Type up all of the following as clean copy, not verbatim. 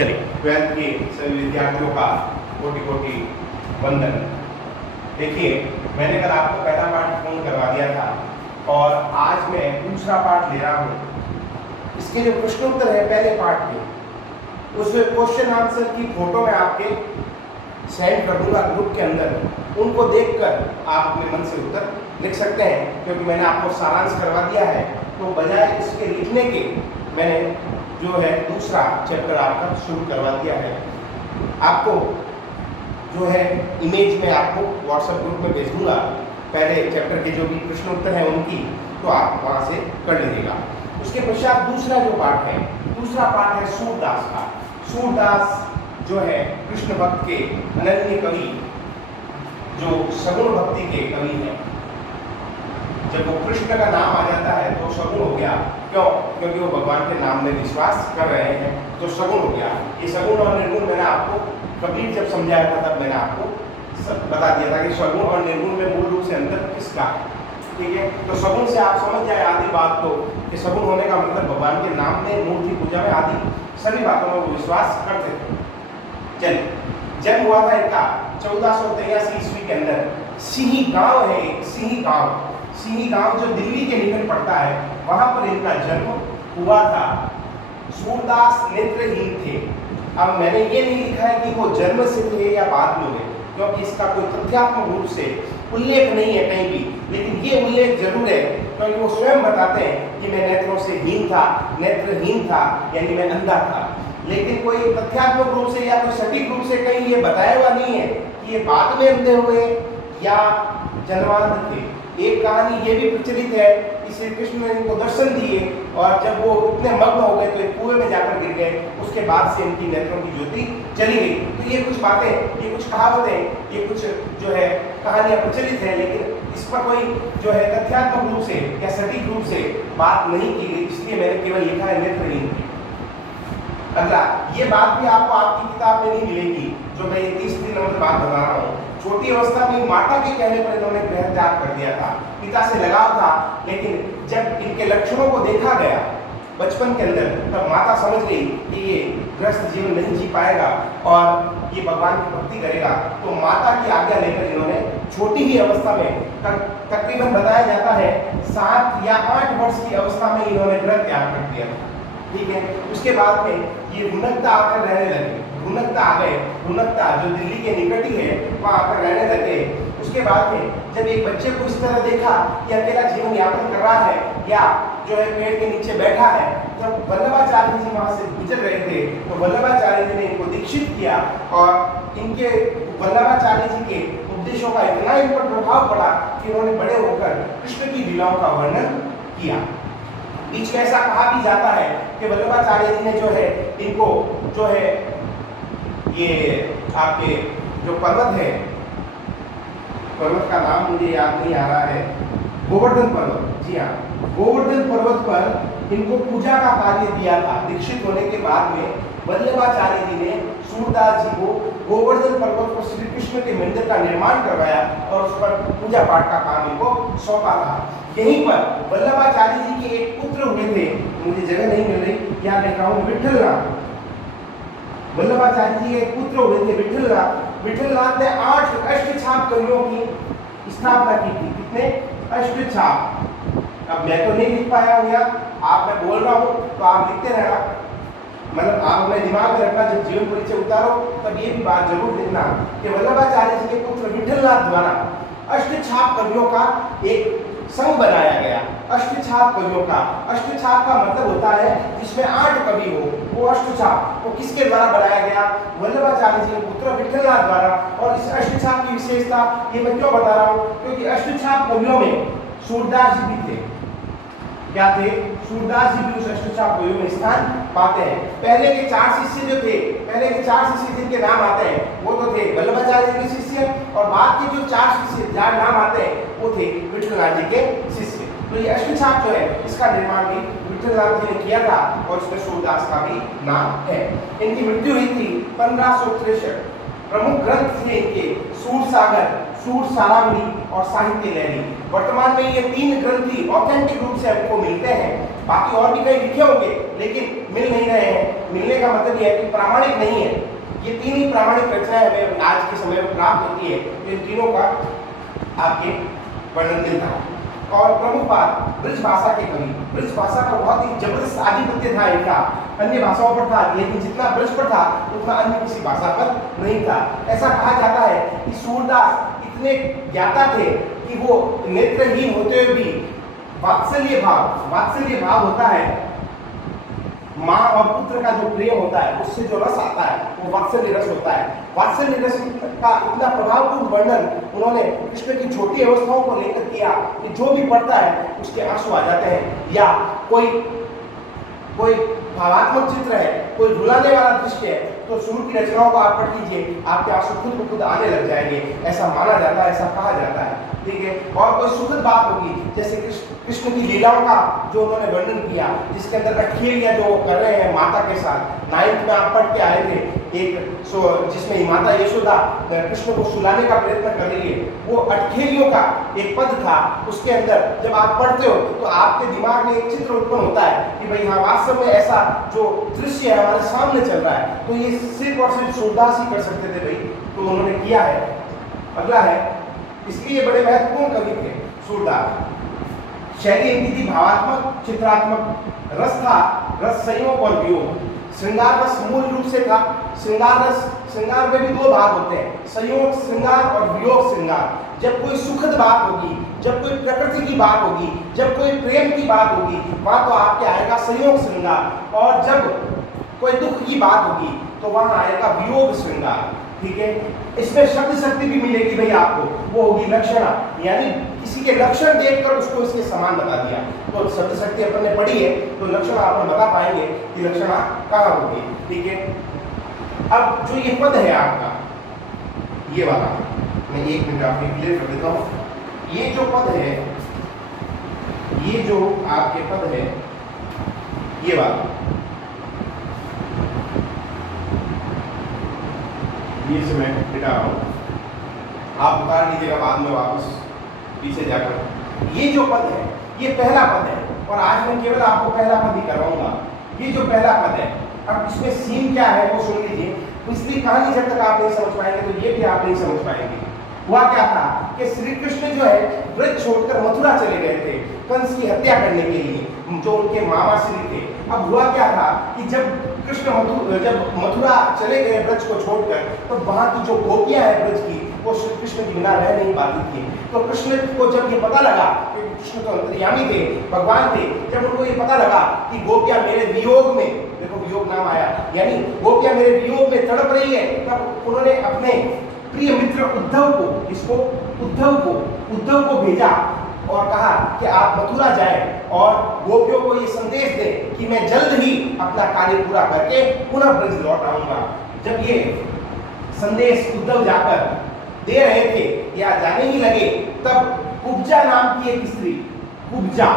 चलिए 12th के सभी विद्यार्थियों का कोटि कोटि वंदन। देखिए, मैंने कल आपको पहला पाठ पूर्ण करवा दिया था और आज मैं दूसरा पाठ ले रहा हूँ। इसके जो प्रश्न उत्तर है पहले पाठ के, उस क्वेश्चन आंसर की फोटो मैं आपके सेंड कर दूंगा ग्रुप के अंदर। उनको देखकर आप अपने मन से उत्तर लिख सकते हैं, क्योंकि मैंने आपको सारांश करवा दिया है। तो बजाय इसके लिखने के मैंने जो है दूसरा चैप्टर आपका शुरू करवा दिया है। आपको जो है इमेज में आपको व्हाट्सएप ग्रुप में भेज दूंगा पहले चैप्टर के जो भी प्रश्न उत्तर हैं उनकी, तो आप वहाँ से कर लीजिएगा। उसके पश्चात दूसरा जो पाठ है, दूसरा पाठ है सूरदास का। सूरदास जो है कृष्ण भक्त के अनन्य कवि, जो सगुण भक्ति के कवि हैं। जब वो कृष्ण का नाम आ जाता है तो सगुण हो गया। क्यों? क्योंकि वो भगवान के नाम में विश्वास कर रहे हैं, तो सगुण हो गया। ये सगुण और निर्गुण मैंने आपको कबीर जब समझाया था तब मैंने आपको बता दिया था कि सगुण और निर्गुण में मूल रूप से अंतर किसका है। ठीक है, तो सगुण से आप समझ जाए आदि बात, तो कि सगुण होने का मतलब भगवान के नाम में, मूर्ति पूजा में आदि सभी बातों में वो विश्वास करते थे। चलिए, जन्म हुआ था इनका 1483 ईस्वी के अंदर। सिही गांव है, सिही गांव, सिही गांव जो दिल्ली के निकट पड़ता है, वहां पर इनका जन्म हुआ था। सूरदास नेत्रहीन थे। अब मैंने ये नहीं लिखा है कि वो जन्म से थे या बाद में हुए, क्योंकि इसका कोई तथ्यात्मक रूप से उल्लेख नहीं है कहीं भी, लेकिन ये उल्लेख जरूर है क्योंकि वो स्वयं बताते हैं कि मैं नेत्रों से हीन था, नेत्रहीन था, यानी मैं अंधा था। लेकिन कोई तथ्यात्मक रूप से या कोई सटीक रूप से कहीं ये बताया हुआ नहीं है कि ये बाद में अंधे हुए या जन्मांध थे। एक कहानी ये भी प्रचलित है कि श्री कृष्ण ने इनको दर्शन दिए और जब वो इतने मग्न हो गए तो एक कुएं में जाकर गिर गए, उसके बाद से इनकी नेत्रों की ज्योति चली गई। तो ये कुछ बातें, ये कुछ कहावतें, ये कुछ जो है कहानियां प्रचलित है, लेकिन इस पर कोई जो है तथ्यात्मक रूप से या सटीक रूप से बात नहीं की गई, इसलिए मैंने केवल लिखा है नेत्रहीन की। अगला, ये बात भी आपको आपकी किताब में नहीं मिलेगी, जो मैं 30 नंबर बात बता रहा हूँ। छोटी अवस्था में माता के कहने पर इन्होंने गृह त्याग कर दिया था। पिता से लगाव था, लेकिन जब इनके लक्षणों को देखा गया बचपन के अंदर, तब माता समझ गई कि ये गृहस्थ जीवन नहीं जी पाएगा और ये भगवान की भक्ति करेगा। तो माता की आज्ञा लेकर इन्होंने छोटी ही अवस्था में, तकरीबन बताया जाता है 7 या 8 वर्ष की अवस्था में इन्होंने गृह त्याग कर दिया था। ठीक है, उसके बाद में ये रुनकता आकर रहने लगे। रुनकता आ गए, रुनकता जो दिल्ली के निकट ही है, वहाँ आकर रहने लगे। उसके बाद में जब एक बच्चे को इस तरह देखा कि अकेला जीवन यापन कर रहा है या जो है पेड़ के नीचे बैठा है, जब वल्लभाचार्य जी वहाँ से गुजर रहे थे, तो वल्लभाचार्य जी ने इनको दीक्षित किया और इनके वल्लभाचार्य जी के उपदेशों का इतना इन पर प्रभाव पड़ा कि उन्होंने बड़े होकर कृष्ण की लीलाओं का वर्णन किया। बीच में ऐसा कहा भी जाता है कि वल्लभाचार्य जी ने जो है इनको जो है ये आपके जो पर्वत है, पर्वत का नाम मुझे याद नहीं आ रहा है, गोवर्धन पर्वत, जी हाँ, गोवर्धन पर्वत पर इनको पूजा का कार्य दिया था। दीक्षित होने के बाद में वल्लभाचार्य जी ने सूरदास जी को गोवर्धन पर्वत पर श्री कृष्ण के मंदिर का निर्माण करवाया और उस पर पूजा पाठ का काम इनको सौंपा था। यहीं पर वल्लभाचार्य जी के एक पुत्र हुए थे, मुझे जगह नहीं मिल रही, यहाँ लिखा हूँ विठलनाथ। वल्लभाचार्य जी के एक पुत्र हुए थे विठलनाथ। विठलनाथ ने 8 अष्टछाप कवियों की स्थापना की थी। कितने? अष्टछाप। अब मैं तो नहीं लिख पाया हूँ यहाँ, आप मैं बोल रहा हूँ तो आप लिखते रहना, मतलब आप अपने दिमाग में रखना। जब जीवन परिचय उतारो तब ये भी बात जरूर लिखना कि वल्लभाचार्य जी के पुत्र विठलनाथ द्वारा अष्टछाप कवियों का एक संघ बनाया गया। अष्टछाप कवियों का, अष्टछाप का मतलब होता है जिसमें 8 कवि हो, वो अष्टछाप। वो किसके द्वारा बनाया गया? वल्लभाचार्य जी के पुत्र विठलनाथ द्वारा। और इस अष्टछाप की विशेषता ये मैं क्यों बता रहा हूँ, क्योंकि अष्टछाप कवियों में सूरदास जी भी थे। क्या थे? सूरदास जी भी उस अष्टछाप कवियों में स्थान पाते हैं। पहले के 4 शिष्य जो थे, पहले के 4 शिष्य जिनके नाम आते हैं वो तो थे वल्लभाचार्य जी के शिष्य, और बाद के जो 4 शिष्य जहाँ नाम आते हैं वो थे विठलनाथ जी के शिष्य। तो ये अष्टछाप जो है इसका निर्माण भी विठलनाथ जी ने किया था और इसमें सूरदास का भी नाम है। इनकी मृत्यु हुई थी 1563। प्रमुख ग्रंथ थे इनके सूरसागर, सूरसारावली और साहित्य लहरी। वर्तमान में ये 3 ग्रंथ ही ऑथेंटिक रूप से हमको मिलते हैं बाकी और भी कई लिखे होंगे लेकिन मिल नहीं रहे हैं। मिलने का मतलब यह है कि प्रामाणिक नहीं है। ये तीन ही प्रामाणिक रचनाएं हमें आज के समय में प्राप्त होती है, इन तीनों का आपके वर्णन मिलता है। और प्रमुख बात, ब्रज भाषा के कवि, ब्रज भाषा का बहुत ही जबरदस्त आधिपत्य था इनका, अन्य भाषाओं पर था, लेकिन जितना ब्रज पर था उतना अन्य किसी भाषा पर नहीं था। ऐसा कहा जाता है कि सूरदास इतने ज्ञाता थे कि वो नेत्रहीन होते हुए भी वात्सल्य भाव होता है, माँ और पुत्र का जो प्रेम होता है उससे जो रस आता है वो वात्सल्य रस होता है। वात्सल्य रस का इतना प्रभावपूर्ण वर्णन उन्होंने कृष्ण की छोटी अवस्थाओं को लेकर किया कि जो भी पढ़ता है उसके आंसू आ जाते हैं। या कोई भावात्मक चित्र है, कोई रुलाने वाला दृश्य है, तो सूर की रचनाओं को आप पढ़ लीजिए, आपके आंसू खुद ब खुद आने लग जाएंगे, ऐसा माना जाता है, ऐसा कहा जाता है। ठीक है। और कोई सुखद बात होगी, जैसे कृष्ण की लीलाओं का जो उन्होंने वर्णन किया, जिसके अंदर अठखेलियां जो कर रहे हैं माता के साथ, 9th में आप पढ़ के आए थे जिसमें माता यशोदा कृष्ण को सुलाने का प्रयत्न कर रही है, वो अठखेलियों का एक पद था। उसके अंदर जब आप पढ़ते हो तो आपके दिमाग में एक चित्र उत्पन्न होता है कि भाई हाँ, वास्तव में ऐसा जो दृश्य है हमारे सामने चल रहा है। तो ये सिर्फ और सिर्फ सूरदास ही कर सकते थे भाई, तो उन्होंने किया है। अगला है, इसलिए बड़े महत्वपूर्ण कवि थे सूरदास। शैली इनकी थी भावात्मक, चित्रात्मक, रस था रस संयोग और वियोग। श्रृंगार रस मूल रूप से था। श्रृंगार में भी दो भाग होते हैं, संयोग श्रृंगार और वियोग श्रृंगार। जब कोई सुखद बात होगी, जब कोई प्रकृति की बात होगी, जब कोई प्रेम की बात होगी, वहां तो आपके आएगा संयोग श्रृंगार। और जब कोई दुख की बात होगी तो वहां आएगा वियोग श्रृंगार। ठीक है। इसमें शब्द शक्ति भी मिलेगी भाई आपको, वो होगी लक्षणा, यानी किसी के लक्षण देखकर उसको इसके समान बता दिया। तो शब्द शक्ति अपन ने पढ़ी है, तो लक्षणा अपन बता पाएंगे कि लक्षणा कहाँ होगी। ठीक है। अब जो ये पद है आपका, ये वाला, मैं 1 मिनट आपको क्लियर कर देता हूँ। ये जो पद है, ये जो आपके पद है, ये वाला, ये से मैं हटा रहा हूँ, आप उतार लीजिएगा बाद में वापस पीछे जाकर। ये जो पद है ये पहला पद है, और आज मैं केवल आपको पहला पद ही करवाऊंगा। ये जो पहला पद है, अब इसमें सीन क्या है वो सुन लीजिए। इसलिए कहानी जब तक आप नहीं समझ पाएंगे तो ये भी आप नहीं समझ पाएंगे। हुआ क्या था कि श्री कृष्ण जो है ब्रज छोड़कर मथुरा चले गए थे कंस की हत्या करने के लिए, जो उनके मामा श्री थे। अब हुआ क्या था कि जब जब मथुरा चले गए ब्रज को छोड़कर, तो वहां की जो गोपियां हैं ब्रज की, वो श्री कृष्ण के बिना रह नहीं पाती थी। तो कृष्ण को जब ये पता लगा कि कृष्ण तो अंतर्यामी थे, भगवान थे, जब उनको ये पता लगा कि गोपियां मेरे वियोग में, देखो वियोग नाम आया, यानी गोपियां मेरे वियोग में तड़प रही है, तब उन्होंने अपने प्रिय मित्र उद्धव को भेजा और कहा कि आप मथुरा जाएं और गोपियों को ये संदेश दें कि मैं जल्द ही अपना कार्य पूरा करके पुनः ब्रज लौट आऊंगा। जब ये संदेश उद्धव जाकर दे रहे थे या जाने ही लगे, तब कुब्जा नाम की एक स्त्री, कुब्जा,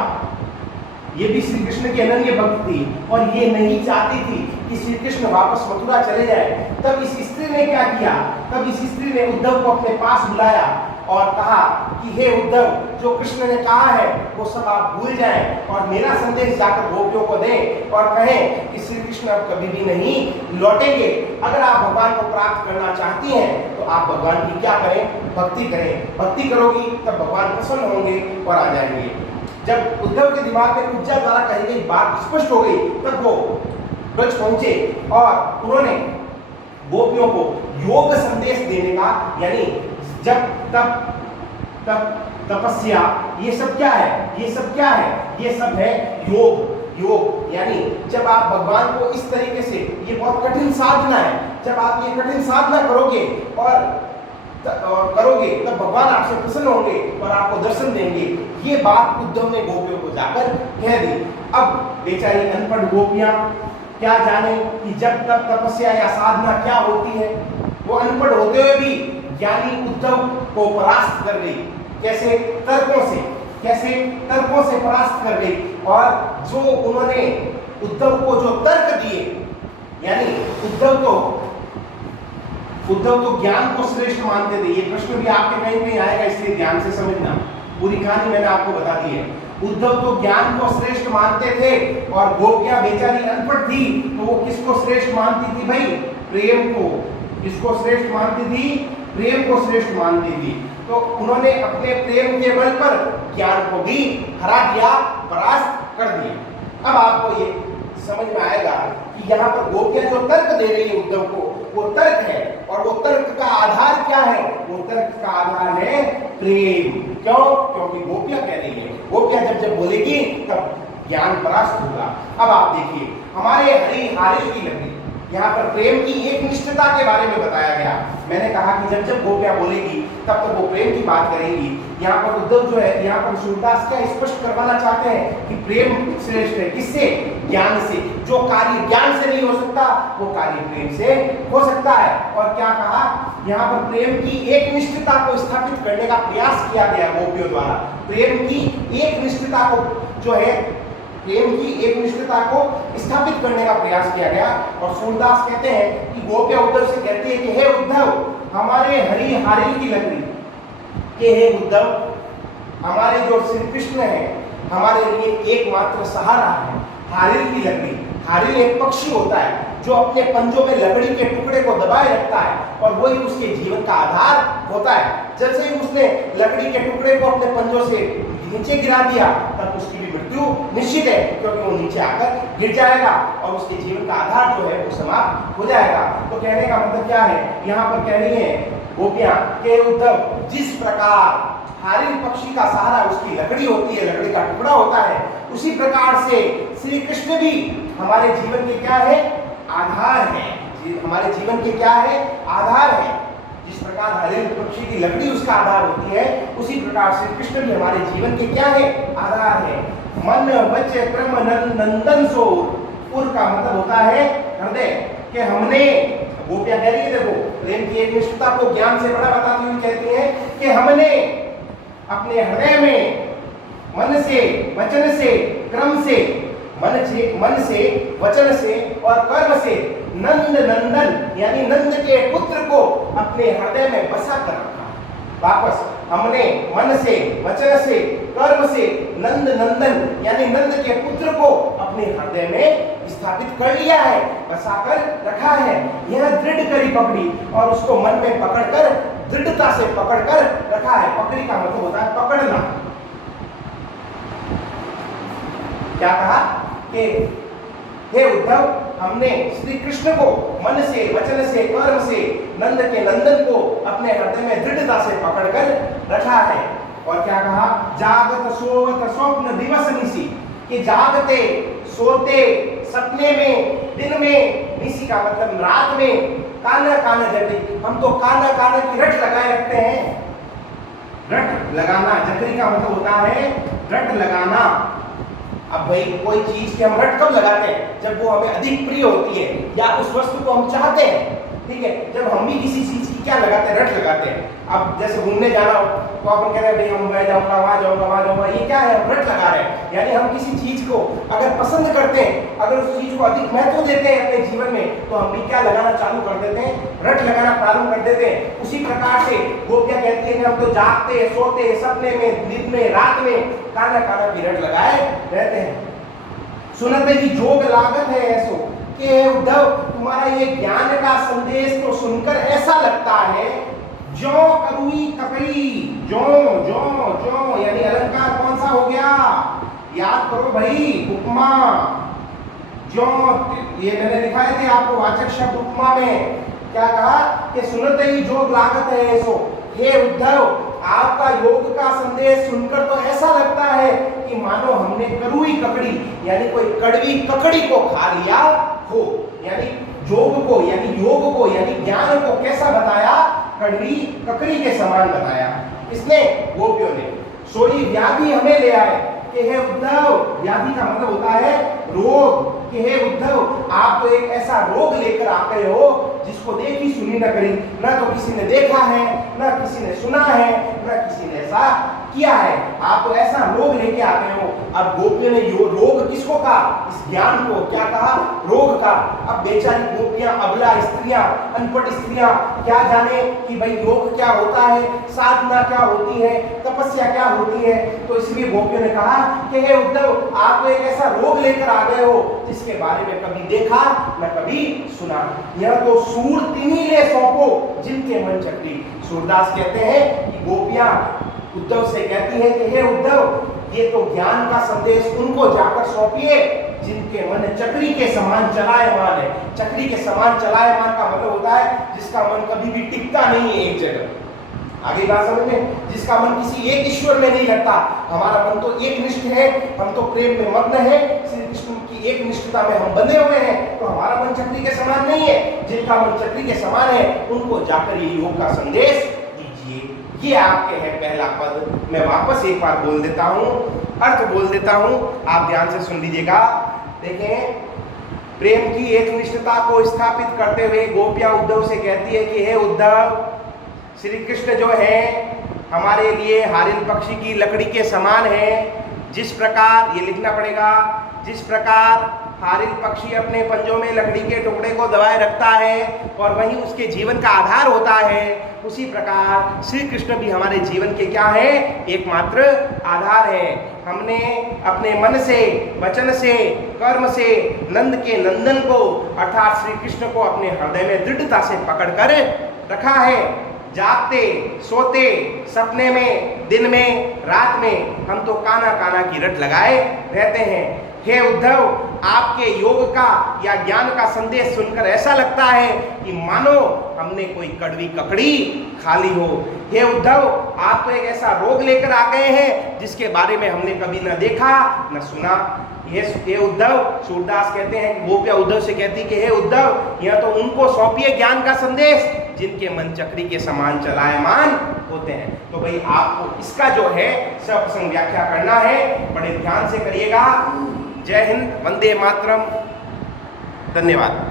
ये भी श्री कृष्ण की अनन्य भक्त थी और ये नहीं चाहती थी कि श्री कृष्ण वापस मथुरा चले जाए। तब इस स्त्री ने क्या किया, तब इस स्त्री ने उद्धव को अपने पास बुलाया और कहा कि हे उद्धव, जो कृष्ण ने कहा है वो सब आप भूल जाएं और मेरा संदेश जाकर गोपियों को दें और कहें कि श्री कृष्ण अब कभी भी नहीं लौटेंगे। अगर आप भगवान को प्राप्त करना चाहती हैं तो आप भगवान की क्या करें, भक्ति करें। भक्ति करोगी तब भगवान प्रसन्न होंगे और आ जाएंगे। जब उद्धव के दिमाग में कुब्जा द्वारा कही गई बात स्पष्ट हो गई, तब वो ब्रज पहुंचे और उन्होंने गोपियों को योग संदेश देने का, यानी जब तब तपस्या, ये सब क्या है, ये सब क्या है, ये सब है योग, यानी जब आप भगवान को इस तरीके से, ये बहुत कठिन साधना है, जब आप ये कठिन साधना करोगे और तब भगवान आपसे प्रसन्न होंगे और आपको दर्शन देंगे। ये बात उद्धव ने गोपियों को जाकर कह दी। अब बेचारी अनपढ़ गोपियां क्या जाने कि जब तक तपस्या या साधना क्या होती है। वो अनपढ़ होते हुए भी ज्ञानी उद्धव को परास्त कर गई। कैसे? तर्कों से परास्त कर गई। और जो उन्होंने उद्धव को जो तर्क दिए, यानी उद्धव तो ज्ञान को श्रेष्ठ मानते थे। ये प्रश्न भी आपके कहीं कहीं आएगा, इसलिए ध्यान से समझना। पूरी कहानी मैंने आपको बता दी है। उद्धव तो ज्ञान को श्रेष्ठ मानते थे और गोपियां बेचारी अनपढ़ थी, तो वो किसको श्रेष्ठ मानती थी भाई? प्रेम को। किसको श्रेष्ठ मानती थी? प्रेम को श्रेष्ठ मानती थी। तो उन्होंने अपने प्रेम के बल पर ज्ञान को भी हरा दिया, परास्त कर दिया। अब आपको ये समझ में आएगा कि यहाँ पर गोपियां जो तर्क दे रही है उद्धव को, वो तर्क है, और वो तर्क का आधार क्या है? वो तर्क का आधार है प्रेम। क्यों? क्योंकि गोपियां कह रही है, गोपियां जब जब बोलेगी तब ज्ञान परास्त होगा। अब आप देखिए, हमारे हरी हारिल की लकड़ी, यहाँ पर प्रेम की एक निष्ठता के बारे में बताया गया। मैंने कहा कि जब जब गोपियां बोलेगी तब तक वो प्रेम की बात करेंगी। यहाँ पर उद्धव जो है, यहाँ पर सूरदास क्या स्पष्ट करवाना चाहते हैं कि प्रेम श्रेष्ठ है। किससे? ज्ञान से। जो कार्य ज्ञान से नहीं हो सकता, वो कार्य प्रेम से हो सकता है। और क्या कहा? यहाँ पर प्रेम की एक निष्ठता को स्थापित करने का प्रयास किया गया गोपियों द्वारा। प्रेम की एक निष्ठता को जो है, प्रेम की एक निष्ठता को स्थापित करने का प्रयास किया गया। और सूरदास कहते हैं कि गोपियां उद्धव से कहती है कि हे उद्धव, हमारे हरी हारिल की लकड़ी, कि हे उद्धव, हमारे जो श्री कृष्ण है हमारे लिए एकमात्र सहारा है। हारिल की लकड़ी, हारिल एक पक्षी होता है जो अपने पंजों में लकड़ी के टुकड़े को दबाए रखता है और वही उसके जीवन का आधार होता है। जैसे ही उसने लकड़ी के टुकड़े को अपने पंजों से नीचे गिरा दिया, तब उसकी भी मृत्यु निश्चित है, क्योंकि वो नीचे आकर गिर जाएगा और उसके जीवन का आधार जो है वो समाप्त हो जाएगा। तो कहने का मतलब क्या है? यहाँ पर कह रही है गोपियां के उद्धव, जिस प्रकार हारिल पक्षी का सहारा उसकी लकड़ी होती है, लकड़ी का टुकड़ा होता है, उसी प्रकार से श्री कृष्ण भी हमारे जीवन के क्या है? आधार है। हमारे जीवन के क्या है? आधार है। जिस प्रकार हारिल पक्षी की लकड़ी उसका आधार होती है, उसी प्रकार श्री कृष्ण भी हमारे जीवन के क्या है? आधार है। मन वच क्रम नंदन सो, उर का मतलब होता है हृदय। कि हमने, गोपियां कह रही है, देखो प्रेम की एक निष्ठता को ज्ञान से बड़ा बताती हुई कहती हैं कि हमने अपने हृदय में मन से, वचन से, क्रम से, मन से, वचन से और कर्म से नंद नंदन यानी नंद के पुत्र को अपने हृदय में बसा कर रखा। वापस, हमने मन से, वचन से, कर्म से नंद नंदन यानी नंद के पुत्र को अपने हृदय में स्थापित कर लिया है, बसा कर रखा है। यह दृढ़ करी पकड़ी, और उसको मन में पकड़कर, दृढ़ता से पकड़कर रखा है। पकड़ी का मतलब होता है पकड़ना। क्या कहा कि हे उद्धव, हमने श्री कृष्ण को मन से, वचन से, कर्म से नंद के नंदन को अपने हृदय में दृढ़ता से पकड़कर रखा है। और क्या कहा? जागत सोवत स्वप्न दिवस निसी, कि जागते, सोते, सपने में, दिन में, निसी का मतलब रात में, काना काना जकरी, हम तो काना काना की रट लगाए रखते हैं। रट लगाना, जकरी का मतलब होता है रट लगाना। अब भाई कोई चीज की हम रट कब लगाते हैं? जब वो हमें अधिक प्रिय होती है या उस वस्तु को हम चाहते हैं। ठीक है, जब हम भी किसी चीज की क्या लगाते हैं? रट लगाते हैं। अब जैसे घूमने जाना हो तो अपन कहते हैं भाई हम मैं जाऊंगा, वहां जाऊंगा, वहां जाऊंगा, ये क्या है? हम रट लगा रहे हैं। यानी हम किसी चीज को अगर पसंद करते हैं, अगर उस चीज को अधिक महत्व देते हैं अपने जीवन में, तो हम भी क्या लगाना चालू कर देते हैं? रट लगाना प्रारंभ कर देते हैं। उसी प्रकार से गोपियां कहती है कि हम तो जागते, सोते, सपने में, दिन में, रात में काना काना की रट लगाए रहते हैं। सुनते ही जोग लागत है ऐसो, कि उद्धव तुम्हारा ये ज्ञान का संदेश तो सुनकर ऐसा लगता है जो करुई ककड़ी, जो जो जो यानी अलंकार कौन सा हो गया? याद करो भाई, उपमा। जो, ये मैंने लिखा थे आपको वाचक शब्द उपमा में। क्या कहा कि सुनते ही जोग लागत है ऐसो। हे उद्धव, आपका योग का संदेश सुनकर तो ऐसा लगता है कि मानो हमने करुई ककड़ी यानी कोई कड़वी ककड़ी को खा लिया हो। यानी योग को, यानी योग को, यानी ज्ञान को कैसा बताया? कड़वी ककड़ी के समान बताया। इसने, गोपियों ने। सोई व्याधि हमें ले आए, कि हे उद्धव, व्याधि का मतलब होता है रोग। कि हे उद्धव, आप तो एक ऐसा रोग लेकर आ गए हो जिसको देखी सुनी न करी, न तो किसी ने देखा है, न किसी ने सुना है, न किसी ने ऐसा किया है। आप तो ऐसा रोग लेके आ गए हो। अब गोपियों ने रोग किसको कहा? इस ज्ञान को क्या कहा? रोग का। अब बेचारी गोपियां, अबला स्त्रियां, अनपढ़ स्त्रियां क्या जाने कि भाई योग क्या होता है, साधना क्या होती है, तपस्या क्या होती है। तो इसलिए गोपियों ने कहा कि हे उद्धव, आप तो एक ऐसा रोग लेकर आ गए हो जिसके बारे में कभी देखा न कभी सुना। यह तो सूर तिन्हीं ले सौंपो जिनके मन चक्री। सूरदास कहते हैं कि गोपियां उद्धव से कहती है कि हे उद्धव, ये तो ज्ञान का संदेश उनको जाकर सौंपिए जिनके मन चक्री के समान चलायमान है। चक्री के समान चलायमान का मतलब होता है जिसका मन कभी भी टिकता नहीं है एक जगह। आगे बात समझ में? जिसका मन किसी एक ईश्वर में नहीं लगता। हमारा मन तो एक निष्ठ है, हम तो प्रेम में मग्न है, श्री कृष्ण की एक निष्ठता में हम बंधे हुए हैं, तो हमारा मन चक्री के समान नहीं है। जिनका मन चक्री के समान है उनको जाकर ये योग का संदेश दीजिए। ये आपके है पहला पद। मैं वापस एक बार बोल देता हूं, अर्थ बोल देता हूं, आप ध्यान से सुन लीजिएगा। देखें, प्रेम की एक निष्ठता को स्थापित करते हुए गोपियां उद्धव से कहती है कि हे उद्धव, श्री कृष्ण जो है हमारे लिए हारिल पक्षी की लकड़ी के समान है। जिस प्रकार, ये लिखना पड़ेगा, जिस प्रकार हारिल पक्षी अपने पंजों में लकड़ी के टुकड़े को दबाए रखता है और वही उसके जीवन का आधार होता है, उसी प्रकार श्री कृष्ण भी हमारे जीवन के क्या है? एकमात्र आधार है। हमने अपने मन से, वचन से, कर्म से नंद के नंदन को अर्थात श्री कृष्ण को अपने हृदय में दृढ़ता से पकड़कर रखा है। जागते, सोते, सपने में, दिन में, रात में हम तो काना काना की रट लगाए रहते हैं। हे उद्धव, आपके योग का या ज्ञान का संदेश सुनकर ऐसा लगता है कि मानो हमने कोई कड़वी ककड़ी खा ली हो। हे उद्धव, आप तो एक ऐसा रोग लेकर आ गए हैं जिसके बारे में हमने कभी न देखा न सुना। हे उद्धव, सूरदास कहते हैं, गोपियां उद्धव से कहती कि हे उद्धव, यह तो उनको सौंपिए ज्ञान का संदेश जिनके मन चक्री के समान चलायमान होते हैं। तो भाई आपको इसका जो है सप्रसंग व्याख्या करना है, बड़े ध्यान से करिएगा। जय हिंद, वंदे मातरम, धन्यवाद।